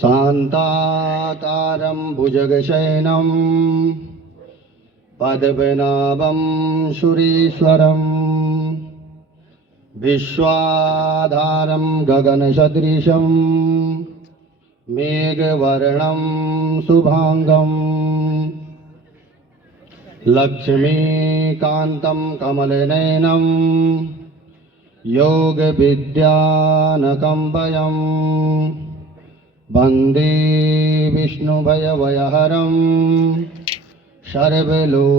शान्ताकारं भुजगशयनं पद्मनाभं सुरेश्वरं विश्वाधारं गगनसदृशं मेघवर्णं शुभांगं लक्ष्मीकान्तं कमलनयनं योगविद्यानकं वन्दे विष्णुभयभयहरं सर्वलोकैकनाथनं।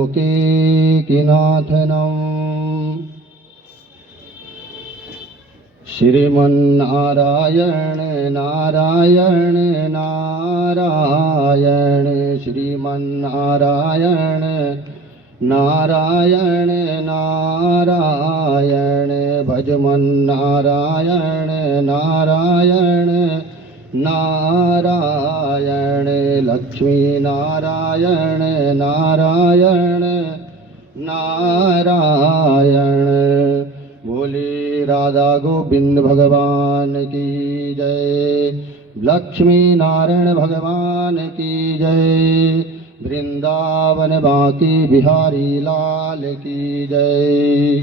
श्रीमन्नारायण नारायण नारायण, श्रीमन्नारायण नारायण नारायण, भजमन्नारायण नारायण नारायण, लक्ष्मी नारायण नारायण नारायण। बोले राधा गोविंद भगवान की जय, लक्ष्मी नारायण भगवान की जय, वृंदावन बांके बिहारी लाल की जय।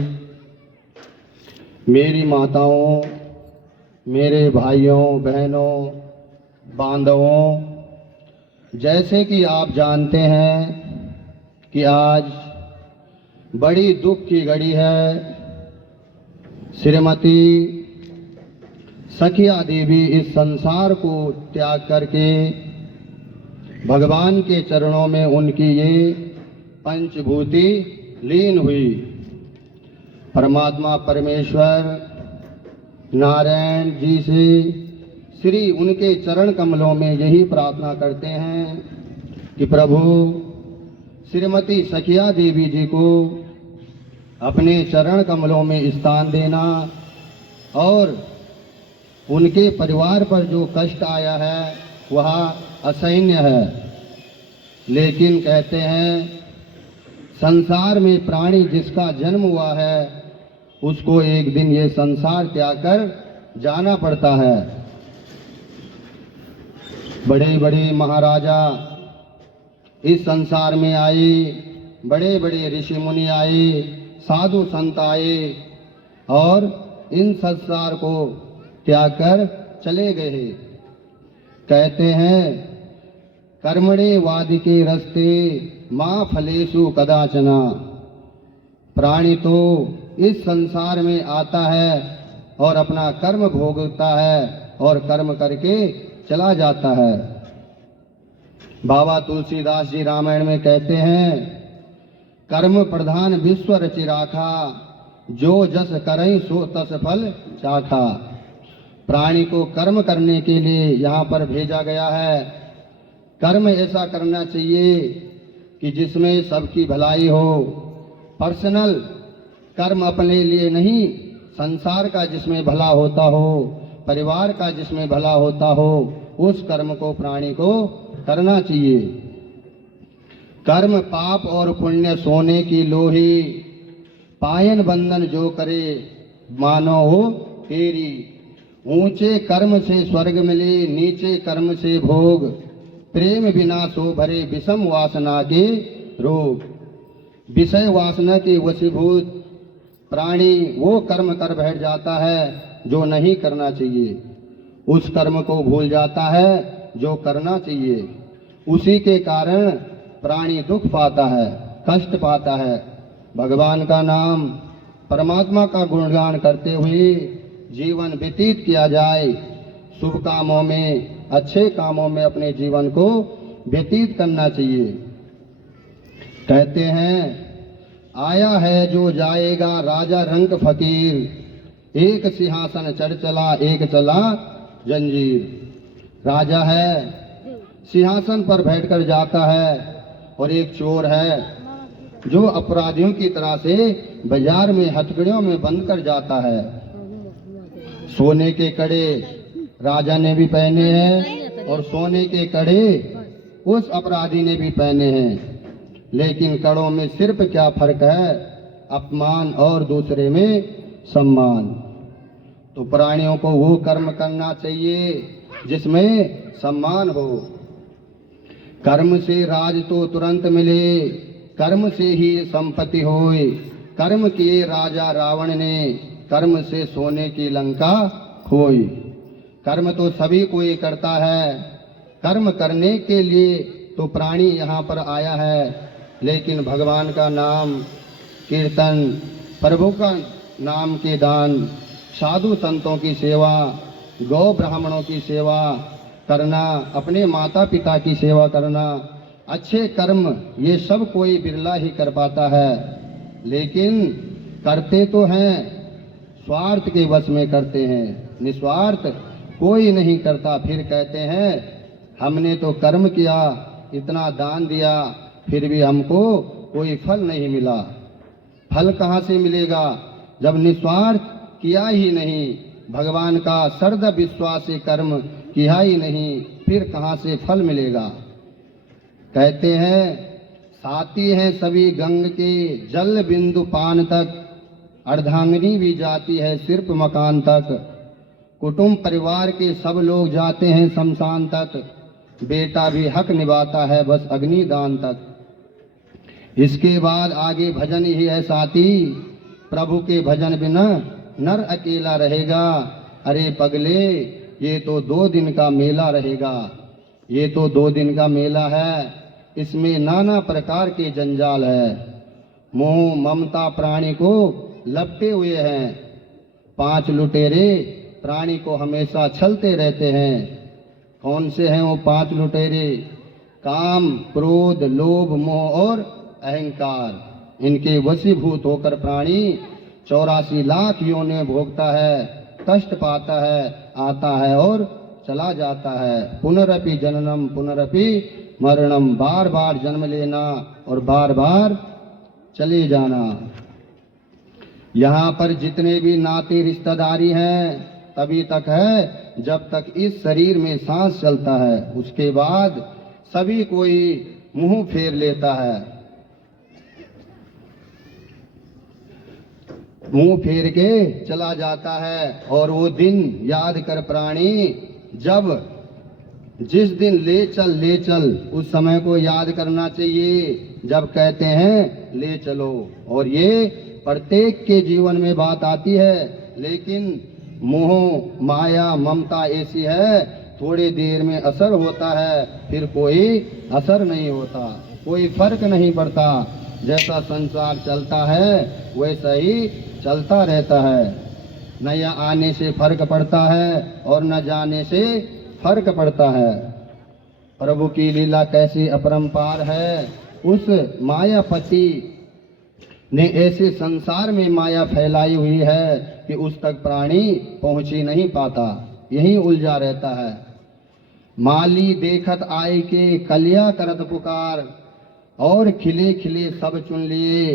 मेरी माताओं, मेरे भाइयों बहनों बांधवों, जैसे कि आप जानते हैं कि आज बड़ी दुख की घड़ी है। श्रीमती सखिया देवी इस संसार को त्याग करके भगवान के चरणों में उनकी ये पंचभूति लीन हुई। परमात्मा परमेश्वर नारायण जी से श्री उनके चरण कमलों में यही प्रार्थना करते हैं कि प्रभु श्रीमती सखिया देवी जी को अपने चरण कमलों में स्थान देना और उनके परिवार पर जो कष्ट आया है वह असहनीय है। लेकिन कहते हैं संसार में प्राणी जिसका जन्म हुआ है उसको एक दिन ये संसार त्याग कर जाना पड़ता है। बड़े बड़े महाराजा इस संसार में आए, बड़े बड़े ऋषि मुनि आए, साधु संत आए और इन संसार को त्याग कर चले गए। कहते हैं कर्मणे वादिके रस्ते माँ फलेषु कदाचना। प्राणी तो इस संसार में आता है और अपना कर्म भोगता है और कर्म करके चला जाता है। बाबा तुलसीदास जी रामायण में कहते हैं कर्म प्रधान विश्व रचि राखा, जो जस करई सो तस फल चाखा। प्राणी को कर्म करने के लिए यहाँ पर भेजा गया है। कर्म ऐसा करना चाहिए कि जिसमें सबकी भलाई हो। पर्सनल कर्म अपने लिए नहीं, संसार का जिसमें भला होता हो, परिवार का जिसमें भला होता हो, उस कर्म को प्राणी को करना चाहिए। कर्म पाप और पुण्य सोने की लोही, पायन बंधन जो करे मानो हो तेरी। ऊंचे कर्म से स्वर्ग मिले, नीचे कर्म से भोग, प्रेम बिना सो भरे विषम वासना के रोग। विषय वासना के वशीभूत प्राणी वो कर्म कर बैठ जाता है जो नहीं करना चाहिए, उस कर्म को भूल जाता है जो करना चाहिए। उसी के कारण प्राणी दुख पाता है, कष्ट पाता है। भगवान का नाम परमात्मा का गुणगान करते हुए जीवन व्यतीत किया जाए। शुभ कामों में, अच्छे कामों में अपने जीवन को व्यतीत करना चाहिए। कहते हैं आया है जो जाएगा राजा रंग फकीर, एक सिंहासन चढ़ चला एक चला जंजीर। राजा है, सिंहासन पर बैठकर जाता है और एक चोर है जो अपराधियों की तरह से बाजार में हथकड़ियों में बंद कर जाता है। सोने के कड़े राजा ने भी पहने हैं और सोने के कड़े उस अपराधी ने भी पहने हैं, लेकिन कड़ों में सिर्फ क्या फर्क है, अपमान और दूसरे में सम्मान। तो प्राणियों को वो कर्म करना चाहिए जिसमें सम्मान हो। कर्म से राज तो तुरंत मिले, कर्म से ही संपत्ति होए। कर्म किए राजा रावण ने, कर्म से सोने की लंका खोई। कर्म तो सभी कोई करता है, कर्म करने के लिए तो प्राणी यहाँ पर आया है, लेकिन भगवान का नाम कीर्तन, प्रभु का नाम के दान, साधु संतों की सेवा, गौ ब्राह्मणों की सेवा करना, अपने माता पिता की सेवा करना, अच्छे कर्म, ये सब कोई बिरला ही कर पाता है। लेकिन करते तो हैं, स्वार्थ के वश में करते हैं, निस्वार्थ कोई नहीं करता। फिर कहते हैं हमने तो कर्म किया, इतना दान दिया, फिर भी हमको कोई फल नहीं मिला। फल कहाँ से मिलेगा जब निस्वार्थ किया ही नहीं, भगवान का सर्द विश्वास से कर्म किया ही नहीं, फिर कहाँ से फल मिलेगा। कहते हैं साथी हैं सभी गंग के, जल बिंदु पान तक, अर्धांगिनी भी जाती है सिर्फ मकान तक। कुटुंब परिवार के सब लोग जाते हैं शमशान तक, बेटा भी हक निभाता है बस अग्निदान तक। इसके बाद आगे भजन ही है साथी, प्रभु के भजन बिना नर अकेला रहेगा। अरे पगले ये तो 2 दिन का मेला रहेगा, ये तो 2 दिन का मेला है, इसमें नाना प्रकार के जंजाल है। मोह ममता प्राणी को लपटे हुए हैं, 5 लुटेरे प्राणी को हमेशा छलते रहते हैं। कौन से हैं वो 5 लुटेरे? काम, क्रोध, लोभ, मोह और अहंकार। इनके वशीभूत होकर प्राणी 84 लाख योनि भोगता है, कष्ट पाता है, आता है और चला जाता है। पुनरपि जननम पुनरपि मरणम, बार बार जन्म लेना और बार बार चले जाना। यहाँ पर जितने भी नाते रिश्तेदारी हैं तभी तक है जब तक इस शरीर में सांस चलता है, उसके बाद सभी कोई मुंह फेर लेता है। मुंह फेर के चला जाता है। और वो दिन याद कर प्राणी, जब जिस दिन ले चल उस समय को याद करना चाहिए जब कहते हैं ले चलो। और ये प्रत्येक के जीवन में बात आती है, लेकिन मोह माया ममता ऐसी है, थोड़ी देर में असर होता है, फिर कोई असर नहीं होता, कोई फर्क नहीं पड़ता। जैसा संसार चलता है वैसा ही चलता रहता है। न यहाँ आने से फर्क पड़ता है और न जाने से फर्क पड़ता है। प्रभु की लीला कैसी अपरंपार है। उस मायापति ने ऐसे संसार में माया फैलाई हुई है कि उस तक प्राणी पहुंच ही नहीं पाता, यही उलझा रहता है। माली देखत आए के कलिया करत पुकार, और खिले खिले सब चुन लिए,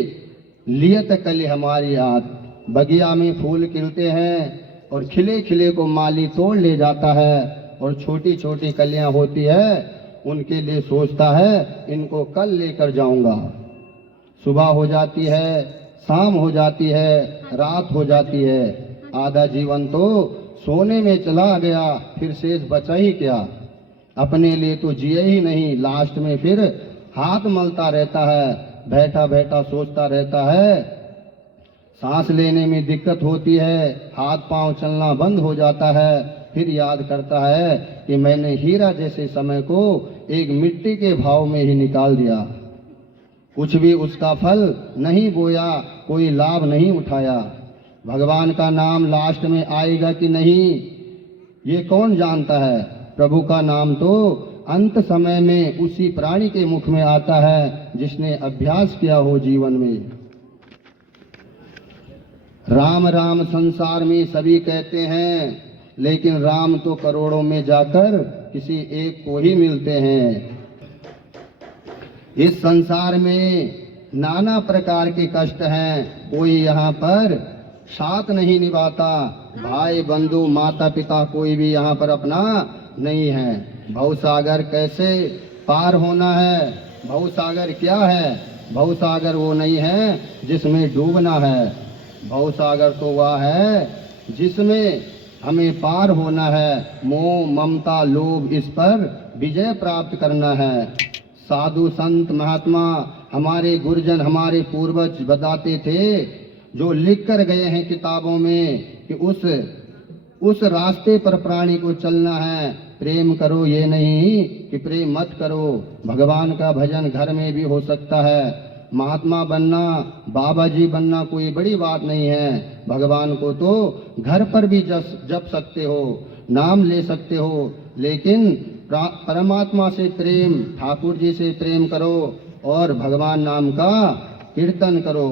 लियत कली हमारी याद। बगिया में फूल खिलते हैं और खिले खिले को माली तोड़ ले जाता है, और छोटी छोटी कलियां होती है उनके लिए सोचता है इनको कल लेकर जाऊंगा। सुबह हो जाती है, शाम हो जाती है, रात हो जाती है, आधा जीवन तो सोने में चला गया, फिर शेष बचा ही क्या। अपने लिए तो जिए ही नहीं, लास्ट में फिर हाथ मलता रहता है, बैठा बैठा सोचता रहता है। सांस लेने में दिक्कत होती है, हाथ पांव चलना बंद हो जाता है, फिर याद करता है कि मैंने हीरा जैसे समय को एक मिट्टी के भाव में ही निकाल दिया, कुछ भी उसका फल नहीं बोया, कोई लाभ नहीं उठाया। भगवान का नाम लास्ट में आएगा कि नहीं ये कौन जानता है। प्रभु का नाम तो अंत समय में उसी प्राणी के मुख में आता है जिसने अभ्यास किया हो जीवन में। राम राम संसार में सभी कहते हैं, लेकिन राम तो करोड़ों में जाकर किसी एक को ही मिलते हैं। इस संसार में नाना प्रकार के कष्ट हैं, कोई यहाँ पर साथ नहीं निभाता, भाई बंधु माता पिता कोई भी यहाँ पर अपना नहीं है। भवसागर कैसे पार होना है? भवसागर क्या है? भवसागर वो नहीं है जिसमें डूबना है, भवसागर तो वह है जिसमें हमें पार होना है। मोह ममता लोभ इस पर विजय प्राप्त करना है। साधु संत महात्मा हमारे गुरुजन हमारे पूर्वज बताते थे, जो लिख कर गए हैं किताबों में कि उस रास्ते पर प्राणी को चलना है। प्रेम करो ये नहीं कि प्रेम मत करो। भगवान का भजन घर में भी हो सकता है। महात्मा बनना बाबा जी बनना कोई बड़ी बात नहीं है। भगवान को तो घर पर भी जप सकते हो, नाम ले सकते हो, लेकिन परमात्मा से प्रेम, ठाकुर जी से प्रेम करो और भगवान नाम का कीर्तन करो।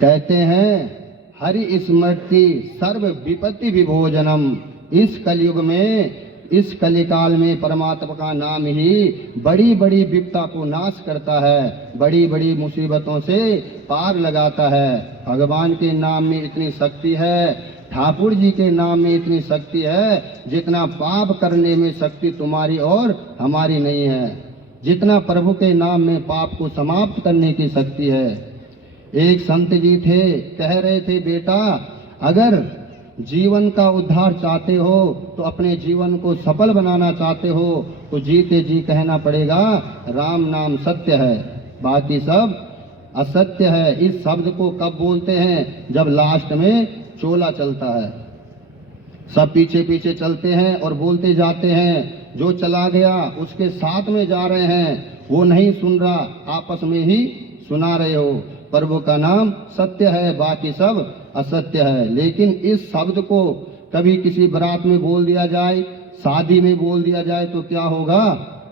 कहते हैं हरि स्मृति सर्व विपत्ति विभोजनम। इस कलयुग में, इस कलिकाल में परमात्मा का नाम ही बड़ी बड़ी विपत्ता को नाश करता है, बड़ी बड़ी मुसीबतों से पार लगाता है। भगवान के नाम में इतनी शक्ति है, ठाकुर जी के नाम में इतनी शक्ति है, जितना पाप करने में शक्ति तुम्हारी और हमारी नहीं है, जितना प्रभु के नाम में पाप को समाप्त करने की शक्ति है। एक संत जी थे, कह रहे थे, बेटा अगर जीवन का उद्धार चाहते हो तो अपने जीवन को सफल बनाना चाहते हो तो जीते जी कहना पड़ेगा राम नाम सत्य है, बाकी सब असत्य है। इस शब्द को कब बोलते हैं? जब लास्ट में चोला चलता है। सब पीछे पीछे चलते हैं और बोलते जाते हैं, जो चला गया उसके साथ में जा रहे हैं, वो नहीं सुन रहा, आपस में ही सुना रहे हो। प्रभु का नाम सत्य है, बाकी सब असत्य है। लेकिन इस शब्द को कभी किसी बारात में बोल दिया जाए, शादी में बोल दिया जाए तो क्या होगा?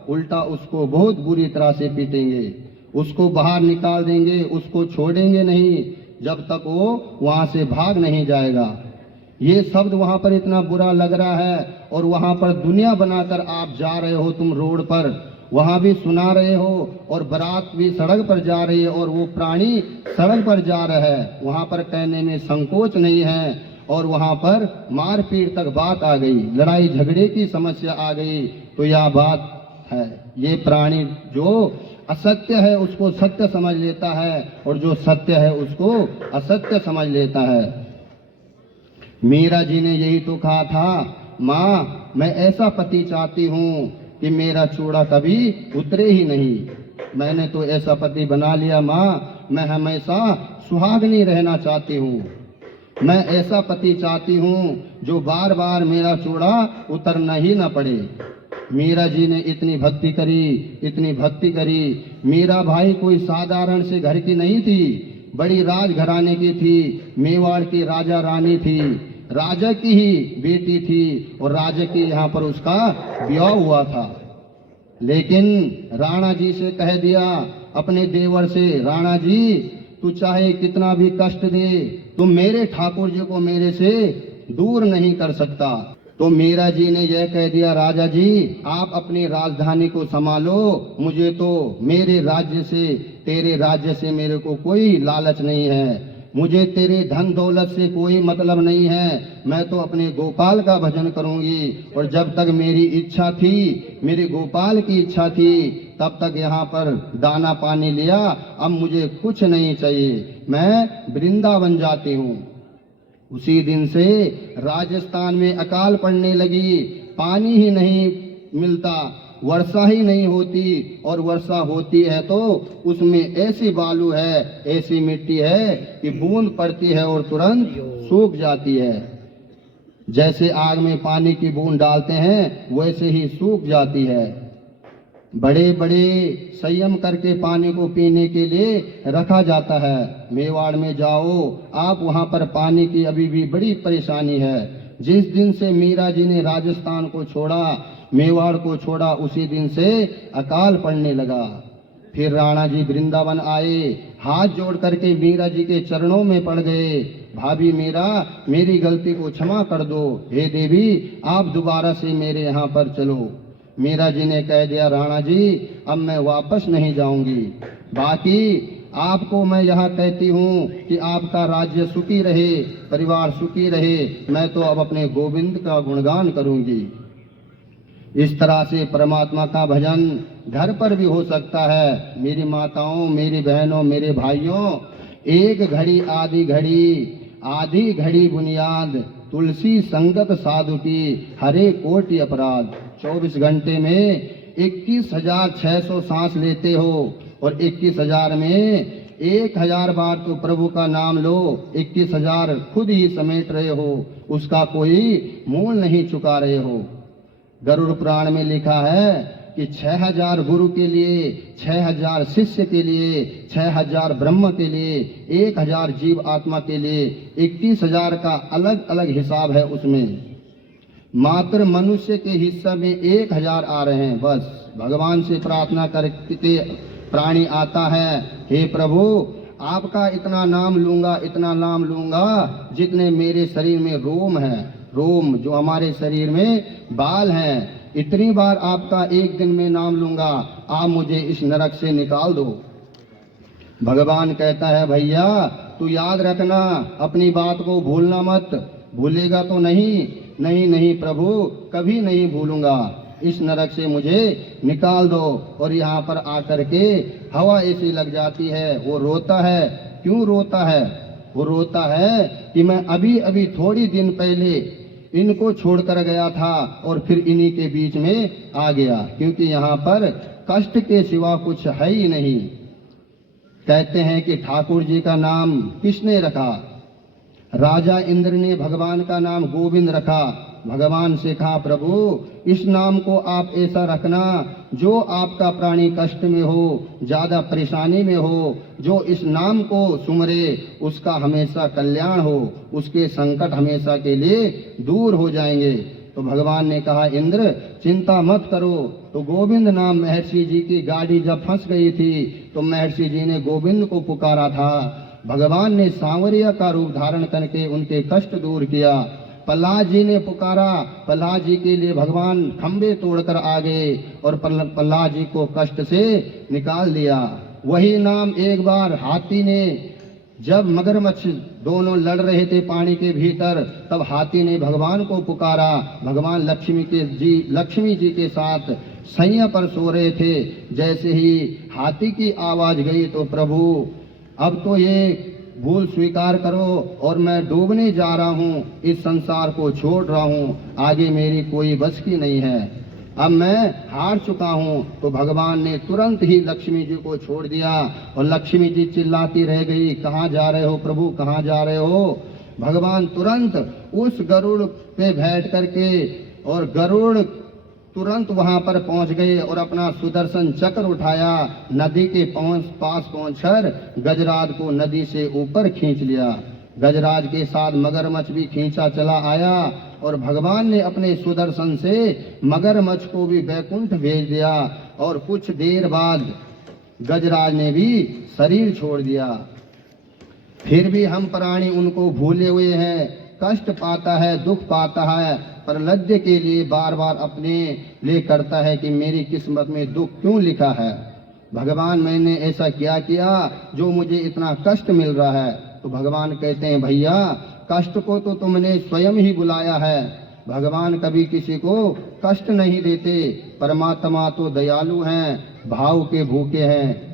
उल्टा उसको बहुत बुरी तरह से पीटेंगे, उसको बाहर निकाल देंगे, उसको छोड़ेंगे नहीं जब तक वो वहां से भाग नहीं जाएगा। ये शब्द वहां पर इतना बुरा लग रहा है और वहां पर दुनिया बनाकर आप जा रहे हो, तुम रोड पर वहां भी सुना रहे हो और बारात भी सड़क पर जा रही है और वो प्राणी सड़क पर जा रहा है, वहां पर कहने में संकोच नहीं है और वहां पर मारपीट तक बात आ गई, लड़ाई झगड़े की समस्या आ गई। तो यह बात है, ये प्राणी जो असत्य है उसको सत्य समझ लेता है और जो सत्य है उसको असत्य समझ लेता है। मीरा जी ने यही तो कहा था, माँ मैं ऐसा पति चाहती हूँ कि मेरा चूड़ा कभी उतरे ही नहीं। मैंने तो ऐसा पति बना लिया माँ, मैं हमेशा सुहागनी रहना चाहती हूँ। मैं ऐसा पति चाहती हूँ जो बार बार मेरा चूड़ा उतरना ही न पड़े। मीरा जी ने इतनी भक्ति करी, इतनी भक्ति करी। मीरा भाई कोई साधारण से घर की नहीं थी, बड़ी राजघराने की थी, मेवाड़ की राजा रानी थी, राजा की ही बेटी थी और राजा की यहाँ पर उसका ब्याह हुआ था। लेकिन राणा जी से कह दिया अपने देवर से, राणा जी तू चाहे कितना भी कष्ट दे, तुम मेरे ठाकुर जी को मेरे से दूर नहीं कर सकता। तो मीरा जी ने यह कह दिया, राजा जी आप अपनी राजधानी को संभालो, मुझे तो मेरे राज्य से, तेरे राज्य से मेरे को कोई लालच नहीं है, मुझे तेरे धन दौलत से कोई मतलब नहीं है। मैं तो अपने गोपाल का भजन करूंगी और जब तक मेरी इच्छा थी, मेरे गोपाल की इच्छा थी, तब तक यहाँ पर दाना पानी लिया, अब मुझे कुछ नहीं चाहिए, मैं वृंदावन जाती हूँ। उसी दिन से राजस्थान में अकाल पड़ने लगी, पानी ही नहीं मिलता, वर्षा ही नहीं होती और वर्षा होती है तो उसमें ऐसी बालू है, ऐसी मिट्टी है कि बूंद पड़ती है और तुरंत सूख जाती है। जैसे आग में पानी की बूंद डालते हैं वैसे ही सूख जाती है। बड़े बड़े संयम करके पानी को पीने के लिए रखा जाता है। मेवाड़ में जाओ आप, वहां पर पानी की अभी भी बड़ी परेशानी है। जिस दिन से मीरा जी ने राजस्थान को छोड़ा, मेवाड़ को छोड़ा, उसी दिन से अकाल पड़ने लगा। फिर राणा जी वृंदावन आए, हाथ जोड़ करके मीरा जी के चरणों में पड़ गए, भाभी मीरा मेरी गलती को क्षमा कर दो, हे देवी आप दोबारा से मेरे यहाँ पर चलो। मीरा जी ने कह दिया, राणा जी अब मैं वापस नहीं जाऊंगी, बाकी आपको मैं यहाँ कहती हूँ कि आपका राज्य सुखी रहे, परिवार सुखी रहे, मैं तो अब अपने गोविंद का गुणगान करूंगी। इस तरह से परमात्मा का भजन घर पर भी हो सकता है। मेरी माताओं, मेरी बहनों, मेरे भाइयों, एक घड़ी आधी घड़ी आधी घड़ी बुनियाद, तुलसी संगत साधु की हरे कोटि अपराध। 24 घंटे में 21,600 सांस लेते हो और 21,000 में 1,000 बार तो प्रभु का नाम लो, 21,000 खुद ही समेट रहे हो, उसका कोई मूल नहीं चुका रहे हो। गरुड़ पुराण में लिखा है कि 6,000 गुरु के लिए, 6,000 शिष्य के लिए, 6,000 ब्रह्म के लिए, 1,000 जीव आत्मा के लिए 21,000 का अलग अलग हिसाब है। उसमें मात्र मनुष्य के हिस्से में 1,000 आ रहे हैं। बस भगवान से प्रार्थना करके प्राणी आता है, हे प्रभु आपका इतना नाम लूंगा, इतना नाम लूंगा जितने मेरे शरीर में रोम है, रोम जो हमारे शरीर में बाल हैं, इतनी बार आपका एक दिन में नाम लूंगा, आप मुझे इस नरक से निकाल दो। भगवान कहता है भैया तू याद रखना, अपनी बात को भूलना मत। भूलेगा तो नहीं? नहीं नहीं प्रभु, कभी नहीं भूलूंगा, इस नरक से मुझे निकाल दो। और यहाँ पर आकर के हवा ऐसी लग जाती है, वो रोता है। क्यों रोता है? वो रोता है कि मैं अभी अभी थोड़ी दिन पहले इनको छोड़कर गया था और फिर इन्हीं के बीच में आ गया, क्योंकि यहाँ पर कष्ट के सिवा कुछ है ही नहीं। कहते हैं कि ठाकुर जी का नाम किसने रखा? राजा इंद्र ने भगवान का नाम गोविंद रखा। भगवान से कहा प्रभु इस नाम को आप ऐसा रखना जो आपका प्राणी कष्ट में हो, ज्यादा परेशानी में हो, जो इस नाम को सुमरे उसका हमेशा कल्याण हो, उसके संकट हमेशा के लिए दूर हो जाएंगे। तो भगवान ने कहा इंद्र चिंता मत करो। तो गोविंद नाम महर्षि जी की गाड़ी जब फंस गई थी तो महर्षि जी ने गोविंद को पुकारा था। भगवान ने सांवरिया का रूप धारण करके उनके कष्ट दूर किया। प्रहलाद जी ने पुकारा, प्रहलाद जी के लिए भगवान खंबे तोड़कर आ गए और प्रहलाद जी को कष्ट से निकाल दिया। वही नाम एक बार हाथी ने, जब मगरमच्छ दोनों लड़ रहे थे पानी के भीतर, तब हाथी ने भगवान को पुकारा। भगवान लक्ष्मी जी के साथ सैया पर सो रहे थे। जैसे ही हाथी की आवाज गई तो प्रभु अब तो ये भूल स्वीकार करो और मैं डूबने जा रहा हूँ, इस संसार को छोड़ रहा हूँ, आगे मेरी कोई बस की नहीं है, अब मैं हार चुका हूँ। तो भगवान ने तुरंत ही लक्ष्मी जी को छोड़ दिया और लक्ष्मी जी चिल्लाती रह गई, कहाँ जा रहे हो प्रभु, कहाँ जा रहे हो? भगवान तुरंत उस गरुड़ पे बैठ करके और गरुड़ तुरंत वहां पर पहुंच गए और अपना सुदर्शन चक्र उठाया, नदी के पास पहुंचकर गजराज को नदी से ऊपर खींच लिया। गजराज के साथ मगरमच्छ भी खींचा चला आया और भगवान ने अपने सुदर्शन से मगरमच्छ को भी बैकुंठ भेज दिया और कुछ देर बाद गजराज ने भी शरीर छोड़ दिया। फिर भी हम प्राणी उनको भूले हुए हैं, कष्ट पाता है, दुख पाता है, पर लज्जे के लिए बार बार अपने लिए करता है कि मेरी किस्मत में दुख क्यों लिखा है, भगवान मैंने ऐसा क्या किया जो मुझे इतना कष्ट मिल रहा है। तो भगवान कहते हैं भैया कष्ट को तो तुमने स्वयं ही बुलाया है, भगवान कभी किसी को कष्ट नहीं देते, परमात्मा तो दयालु हैं, भाव के भूखे हैं।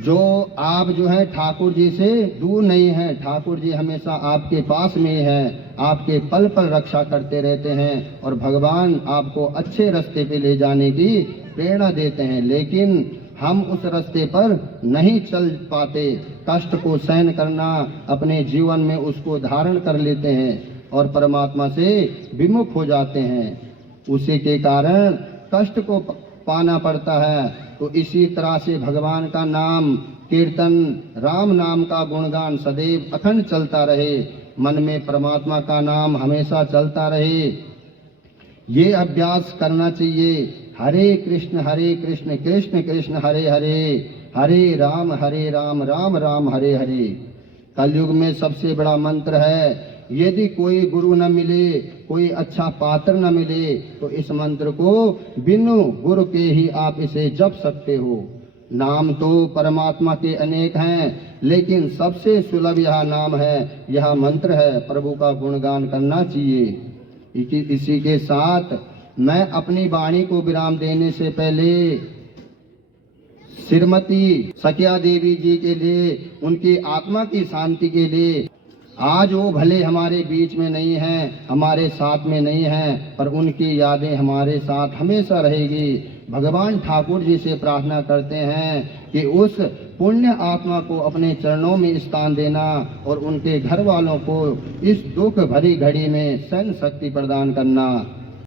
जो आप जो है ठाकुर जी से दूर नहीं है, ठाकुर जी हमेशा आपके पास में हैं, आपके पल पल रक्षा करते रहते हैं और भगवान आपको अच्छे रास्ते पे ले जाने की प्रेरणा देते हैं। लेकिन हम उस रास्ते पर नहीं चल पाते, कष्ट को सहन करना अपने जीवन में उसको धारण कर लेते हैं और परमात्मा से विमुख हो जाते हैं, उसी के कारण कष्ट को पाना पड़ता है। तो इसी तरह से भगवान का नाम कीर्तन, राम नाम का गुणगान सदैव अखंड चलता रहे, मन में परमात्मा का नाम हमेशा चलता रहे, ये अभ्यास करना चाहिए। हरे कृष्ण कृष्ण कृष्ण हरे हरे, हरे राम राम राम हरे हरे। कलयुग में सबसे बड़ा मंत्र है, यदि कोई गुरु न मिले, कोई अच्छा पात्र न मिले, तो इस मंत्र को बिनु गुरु के ही आप इसे जप सकते हो। नाम तो परमात्मा के अनेक हैं, लेकिन सबसे सुलभ यह नाम है, यह मंत्र है, प्रभु का गुणगान करना चाहिए। इसी के साथ मैं अपनी वाणी को विराम देने से पहले श्रीमती सखिया देवी जी के लिए, उनकी आत्मा की शांति के लिए आज वो भले हमारे बीच में नहीं हैं, हमारे साथ में नहीं हैं, पर उनकी यादें हमारे साथ हमेशा रहेगी। भगवान ठाकुर जी से प्रार्थना करते हैं कि उस पुण्य आत्मा को अपने चरणों में स्थान देना और उनके घर वालों को इस दुख भरी घड़ी में सहन शक्ति प्रदान करना।